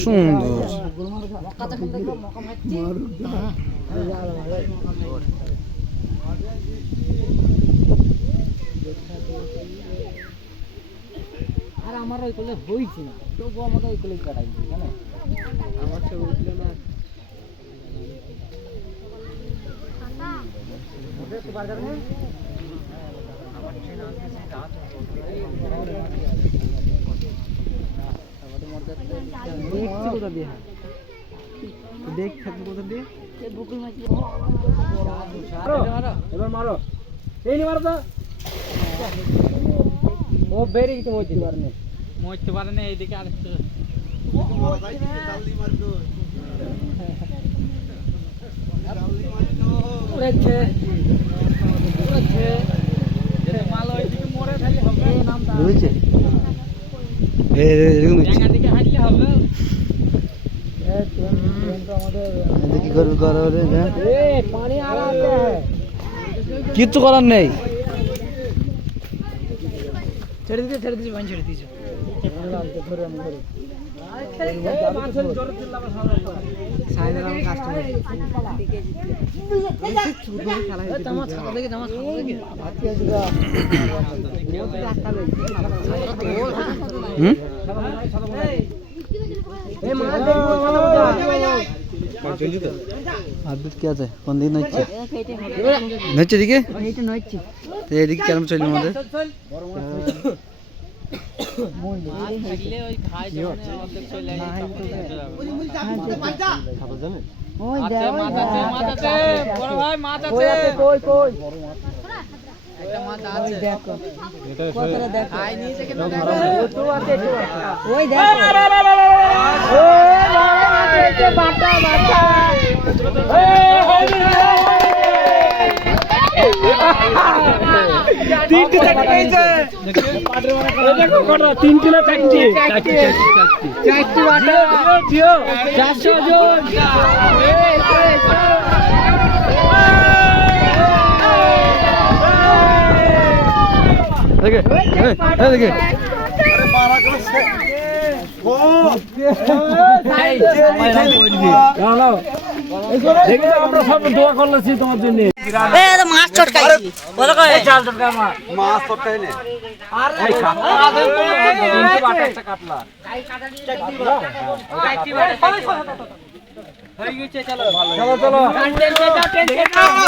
সুন্দর আর আমার ওই কোলে হইছে না তবু আমাকে ওই কোলে কাটাই জানো আমার সব উঠল না তো বাজার না আমার ট্রেন আসছে রাত দেখছি কোথা দিয়ে দেখ থাকবে কোথা দিয়ে এই বুকুল মাছ এবার মারো এই নি মারো তো ও বেরি কি মইতে পারে না এইদিকে আরেকটু উড়েছে যেটা মাল ওইদিকে মরে খালি হবে নামটা বুঝছে এরকম জায়গা দিকে হাঁটলে হবে কি করবে করে পানি আর আছে কিচ্ছু করার নেই ছেড়ে দিয়েছে পানি ছেড়ে দিয়েছে কি আছে কোন দিন হচ্ছে নচ্ছে দিকে এদিকে কেমন চলবে আমাদের আমরা সব দোয়া করলেছি তোমার জন্য মাছ চটকাইছি বলো কই চাল চটকা মাছ চটকাই নে আর একটা কাটলা হয়ে গেছে চলো চলো